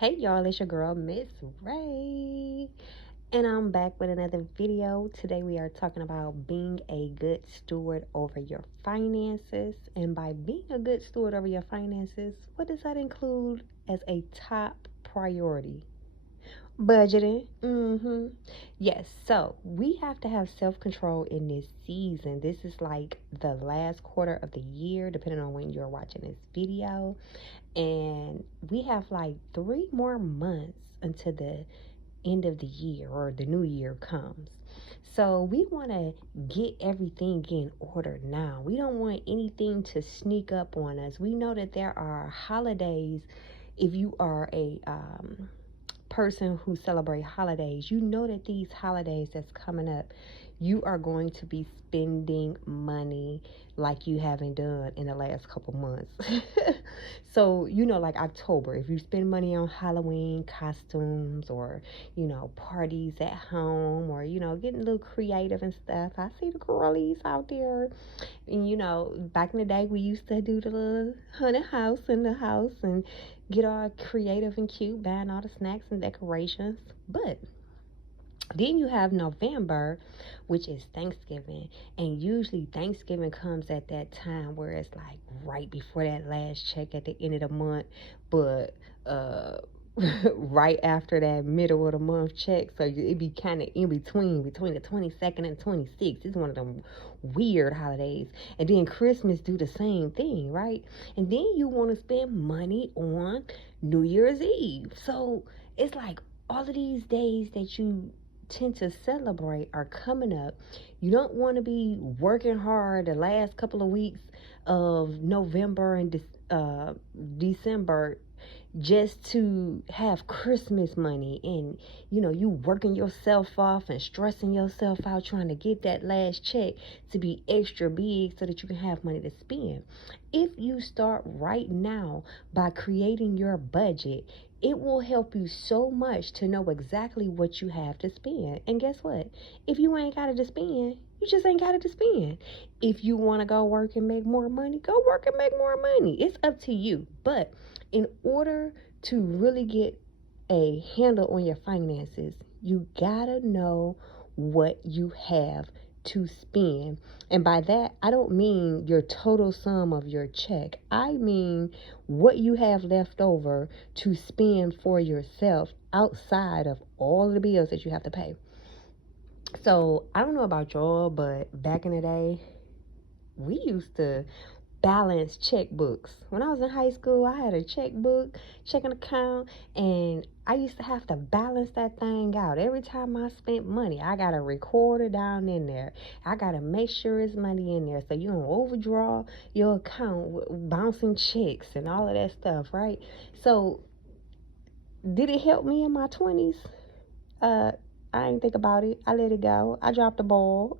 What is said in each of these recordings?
Hey y'all, it's your girl Miss Ray, and I'm back with another video. Today we are talking about being a good steward over your finances. And by being a good steward over your finances, what does that include as a top priority? Budgeting. Yes, so we have to have self-control in this season. This is like the last quarter of the year, depending on when you're watching this video. And we have like 3 more months until the end of the year or the new year comes. So we want to get everything in order now. We don't want anything to sneak up on us. We know that there are holidays. If you are a person who celebrate holidays, you know that these holidays that's coming up, you are going to be spending money like you haven't done in the last couple months. So, like October, if you spend money on Halloween costumes or, parties at home or, getting a little creative and stuff. I see the girlies out there. And, back in the day, we used to do the little haunted house in the house and get all creative and cute, buying all the snacks and decorations. But then you have November, which is Thanksgiving. And usually Thanksgiving comes at that time where it's like right before that last check at the end of the month. But right after that middle of the month check, so it be kind of in between the 22nd and 26th. It's one of them weird holidays. And then Christmas do the same thing, right? And then you want to spend money on New Year's Eve. So it's like all of these days that you tend to celebrate are coming up. You don't want to be working hard the last couple of weeks of November and December just to have Christmas money, and you working yourself off and stressing yourself out trying to get that last check to be extra big so that you can have money to spend. If you start right now by creating your budget, it will help you so much to know exactly what you have to spend. And guess what? If you ain't got it to spend, you just ain't got it to spend. If you want to go work and make more money, go work and make more money. It's up to you. But in order to really get a handle on your finances, you gotta know what you have to spend. And by that, I don't mean your total sum of your check. I mean what you have left over to spend for yourself outside of all the bills that you have to pay. So I don't know about y'all, but back in the day, we used to balance checkbooks. When I was in high school, I had a checkbook, checking account, and I used to have to balance that thing out. Every time I spent money, I got a recorder down in there. I got to make sure it's money in there so you don't overdraw your account with bouncing checks and all of that stuff, right? So, did it help me in my 20s? Uh, I ain't think about it. I let it go. I dropped the ball.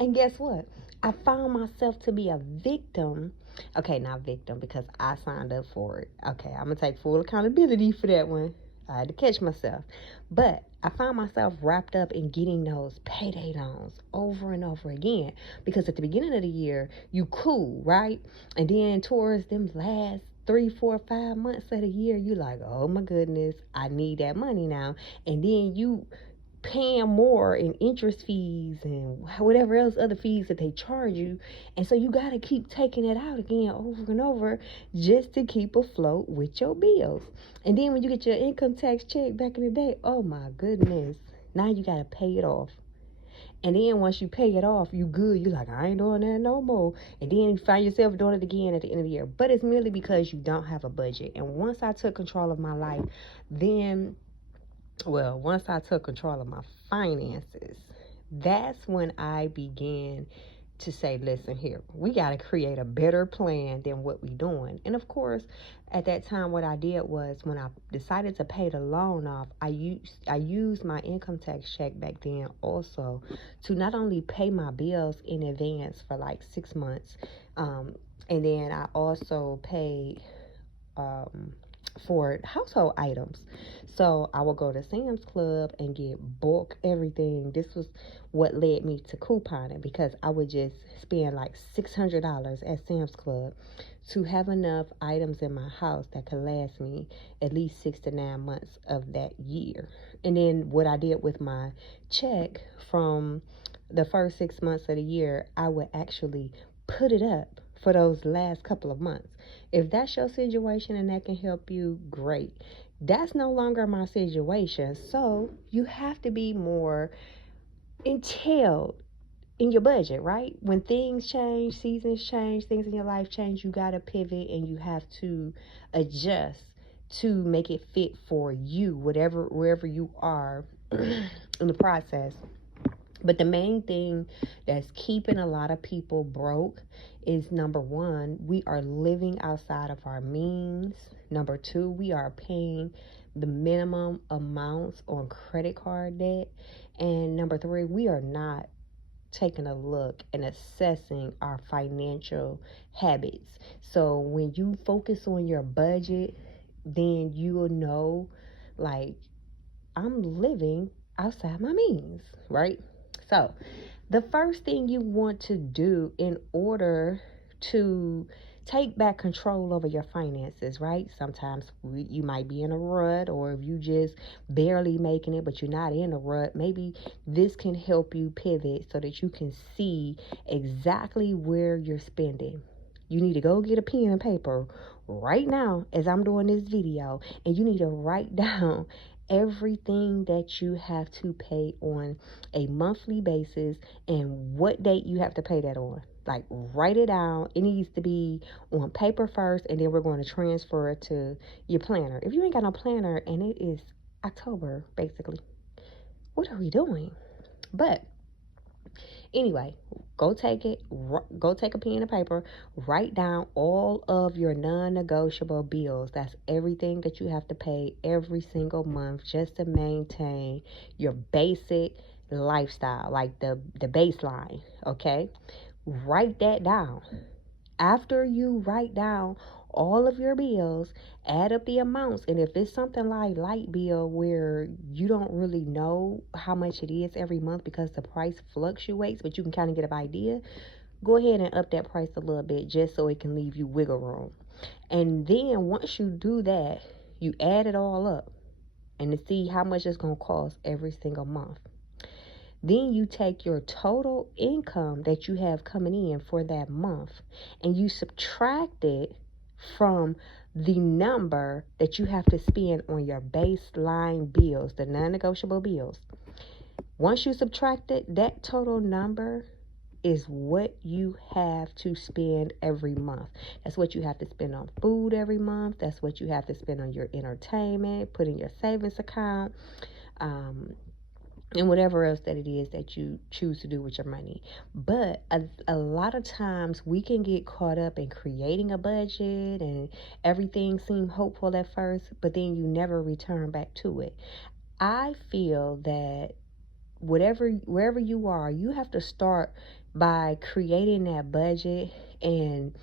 And guess what? I found myself to be a victim. Okay, not victim because I signed up for it. Okay, I'm going to take full accountability for that one. I had to catch myself. But I found myself wrapped up in getting those payday loans over and over again. Because at the beginning of the year, you cool, right? And then towards them last 3, 4, 5 months of the year, you like, oh my goodness, I need that money now. And then you paying more in interest fees and whatever else other fees that they charge you, and so you got to keep taking it out again over and over just to keep afloat with your bills. And then when you get your income tax check back in the day, oh my goodness, now you got to pay it off. And then once you pay it off, you good. You like, I ain't doing that no more. And then you find yourself doing it again at the end of the year. But it's merely because you don't have a budget. And once I took control of my life, once I took control of my finances, that's when I began to say, listen here, we got to create a better plan than what we doing. And of course, at that time, what I did was when I decided to pay the loan off, I used my income tax check back then also to not only pay my bills in advance for like 6 months, and then I also paid for household items. So I would go to Sam's Club and get bulk everything. This was what led me to couponing, because I would just spend like $600 at Sam's Club to have enough items in my house that could last me at least 6 to 9 months of that year. And then what I did with my check from the first 6 months of the year, I would actually put it up for those last couple of months. If that's your situation and that can help you, great. That's no longer my situation. So you have to be more entailed in your budget, right? When things change, seasons change, things in your life change, you got to pivot and you have to adjust to make it fit for you, wherever you are in the process. But the main thing that's keeping a lot of people broke is, number one, we are living outside of our means. Number two, we are paying the minimum amounts on credit card debt. And number three, we are not taking a look and assessing our financial habits. So when you focus on your budget, then you will know, like, I'm living outside my means, right? So the first thing you want to do in order to take back control over your finances, right? Sometimes you might be in a rut, or if you just barely making it, but you're not in a rut, maybe this can help you pivot so that you can see exactly where you're spending. You need to go get a pen and paper right now as I'm doing this video, and you need to write down everything that you have to pay on a monthly basis and what date you have to pay that on. Like, write it down. It needs to be on paper first, and then we're going to transfer it to your planner. If you ain't got no planner and it is October, basically, what are we doing? But anyway, go take a pen and paper, write down all of your non-negotiable bills. That's everything that you have to pay every single month just to maintain your basic lifestyle, like the baseline, okay? Write that down. After you write down all of your bills, add up the amounts. And if it's something like light bill where you don't really know how much it is every month because the price fluctuates, but you can kind of get an idea, go ahead and up that price a little bit just so it can leave you wiggle room. And then once you do that, you add it all up and to see how much it's going to cost every single month. Then you take your total income that you have coming in for that month and you subtract it from the number that you have to spend on your baseline bills, the non-negotiable bills. Once you subtract it, that total number is what you have to spend every month. That's what you have to spend on food every month. That's what you have to spend on your entertainment, put in your savings account, and whatever else that it is that you choose to do with your money. But a lot of times we can get caught up in creating a budget and everything seems hopeful at first, but then you never return back to it. I feel that wherever you are, you have to start by creating that budget and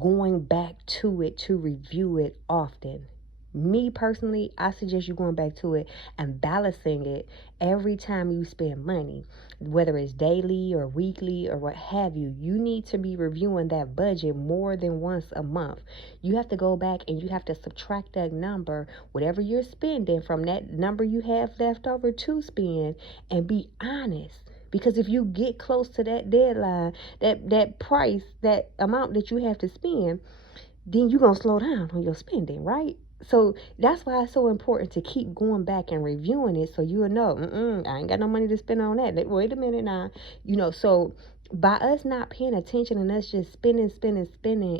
going back to it to review it often. Me personally, I suggest you going back to it and balancing it every time you spend money, whether it's daily or weekly or what have you. You need to be reviewing that budget more than once a month. You have to go back and you have to subtract that number, whatever you're spending, from that number you have left over to spend, and be honest. Because if you get close to that deadline, that price, that amount that you have to spend, then you're going to slow down on your spending, right? So that's why it's so important to keep going back and reviewing it so you'll know, I ain't got no money to spend on that. Wait a minute now. So by us not paying attention and us just spending,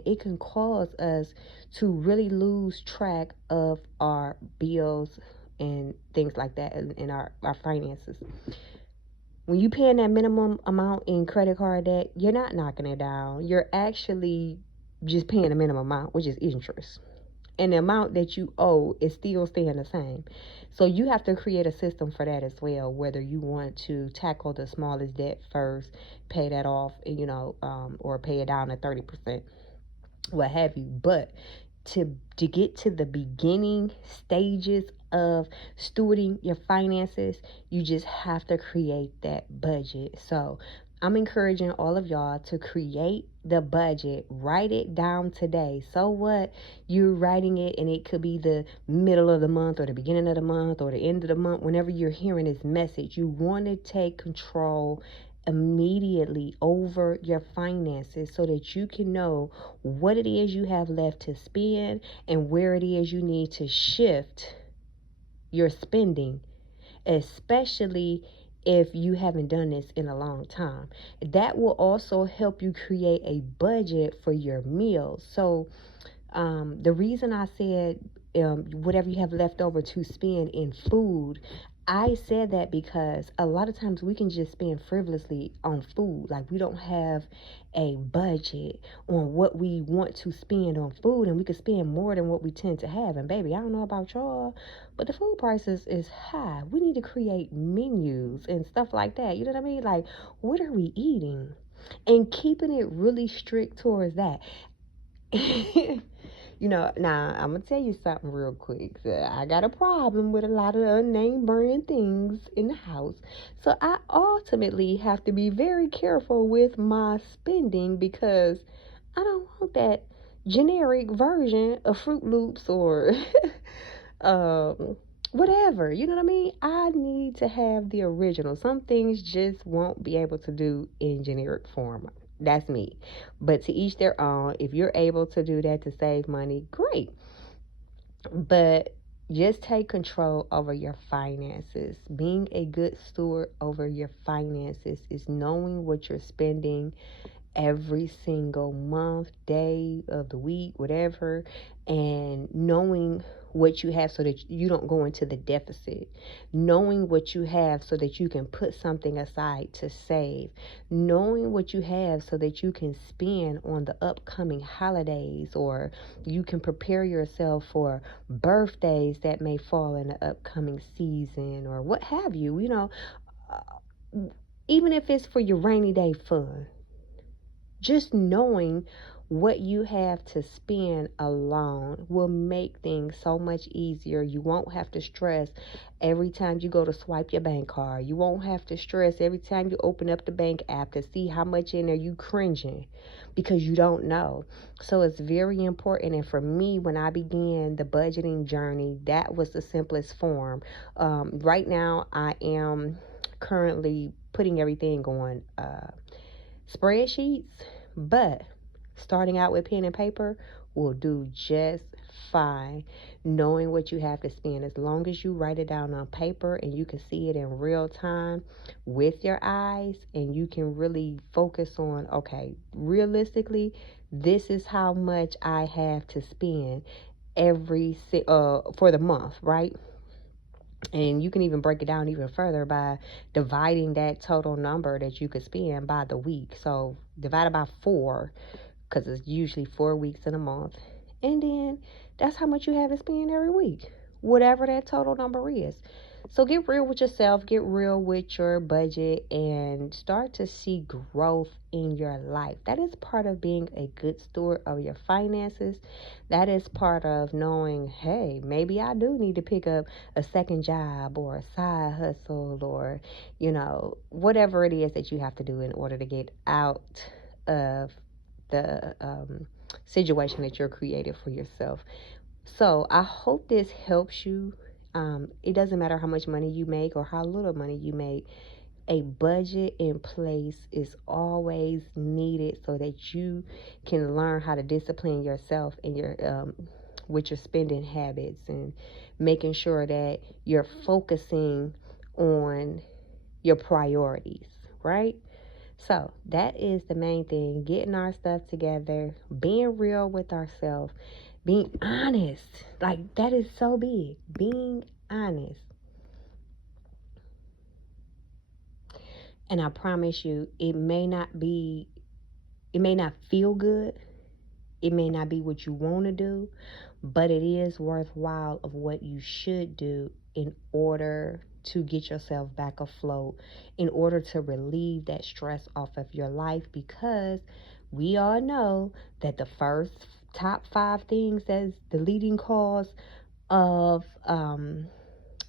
it can cause us to really lose track of our bills and things like that in our finances. When you paying that minimum amount in credit card debt, you're not knocking it down. You're actually just paying the minimum amount, which is interest. And the amount that you owe is still staying the same. So you have to create a system for that as well, whether you want to tackle the smallest debt first, pay that off, or pay it down at 30%, what have you. But to get to the beginning stages of stewarding your finances, you just have to create that budget. So I'm encouraging all of y'all to create the budget. Write it down today. So what? You're writing it, and it could be the middle of the month or the beginning of the month or the end of the month. Whenever you're hearing this message, you want to take control immediately over your finances so that you can know what it is you have left to spend and where it is you need to shift your spending, especially if you haven't done this in a long time. That will also help you create a budget for your meals. So the reason I said whatever you have left over to spend in food, I said that because a lot of times we can just spend frivolously on food. Like, we don't have a budget on what we want to spend on food, and we could spend more than what we tend to have. And baby, I don't know about y'all, but the food prices is high. We need to create menus and stuff like that. You know what I mean? Like, what are we eating? And keeping it really strict towards that. Now I'm gonna tell you something real quick. So I got a problem with a lot of unnamed brand things in the house. So I ultimately have to be very careful with my spending because I don't want that generic version of Fruit Loops or whatever. You know what I mean? I need to have the original. Some things just won't be able to do in generic form. That's me. But to each their own. If you're able to do that to save money, great. But just take control over your finances. Being a good steward over your finances is knowing what you're spending every single month, day of the week, whatever, and knowing what you have so that you don't go into the deficit, knowing what you have so that you can put something aside to save, knowing what you have so that you can spend on the upcoming holidays, or you can prepare yourself for birthdays that may fall in the upcoming season, or what have you, even if it's for your rainy day fun. Just knowing what you have to spend alone will make things so much easier. You won't have to stress every time you go to swipe your bank card. You won't have to stress every time you open up the bank app to see how much in there. You cringing because you don't know. So it's very important. And for me, when I began the budgeting journey, that was the simplest form. Right now, I am currently putting everything on spreadsheets, but starting out with pen and paper will do just fine. Knowing what you have to spend, as long as you write it down on paper and you can see it in real time with your eyes, and you can really focus on, okay, realistically, this is how much I have to spend for the month, right? And you can even break it down even further by dividing that total number that you could spend by the week. So divided by 4, because it's usually 4 weeks in a month. And then that's how much you have to spend every week, whatever that total number is. So get real with yourself, get real with your budget, and start to see growth in your life. That is part of being a good steward of your finances. That is part of knowing, hey, maybe I do need to pick up a second job or a side hustle, or, whatever it is that you have to do in order to get out of the situation that you're creating for yourself. So I hope this helps you. It doesn't matter how much money you make or how little money you make. A budget in place is always needed so that you can learn how to discipline yourself and your with your spending habits, and making sure that you're focusing on your priorities, right? So that is the main thing, getting our stuff together, being real with ourselves, being honest. Like, that is so big, being honest. And I promise you, it may not feel good. It may not be what you want to do, but it is worthwhile of what you should do in order to get yourself back afloat, in order to relieve that stress off of your life, because we all know that the first top 5 things as the leading cause of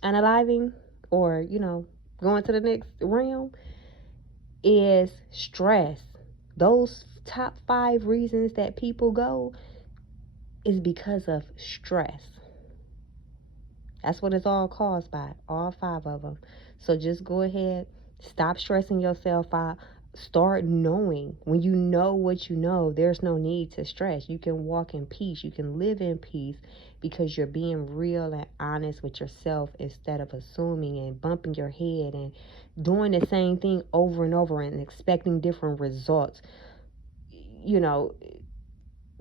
unaliving, or going to the next realm, is stress. Those top 5 reasons that people go is because of stress. That's what it's all caused by, all 5 of them. So just go ahead, stop stressing yourself out. Start knowing. When you know what you know, there's no need to stress. You can walk in peace. You can live in peace because you're being real and honest with yourself instead of assuming and bumping your head and doing the same thing over and over and expecting different results. You know,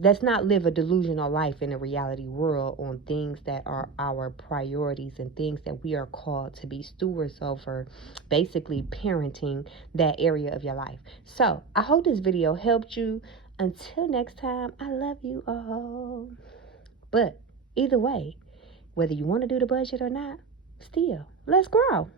let's not live a delusional life in a reality world on things that are our priorities and things that we are called to be stewards over, basically parenting that area of your life. So I hope this video helped you. Until next time, I love you all. But either way, whether you want to do the budget or not, still, let's grow.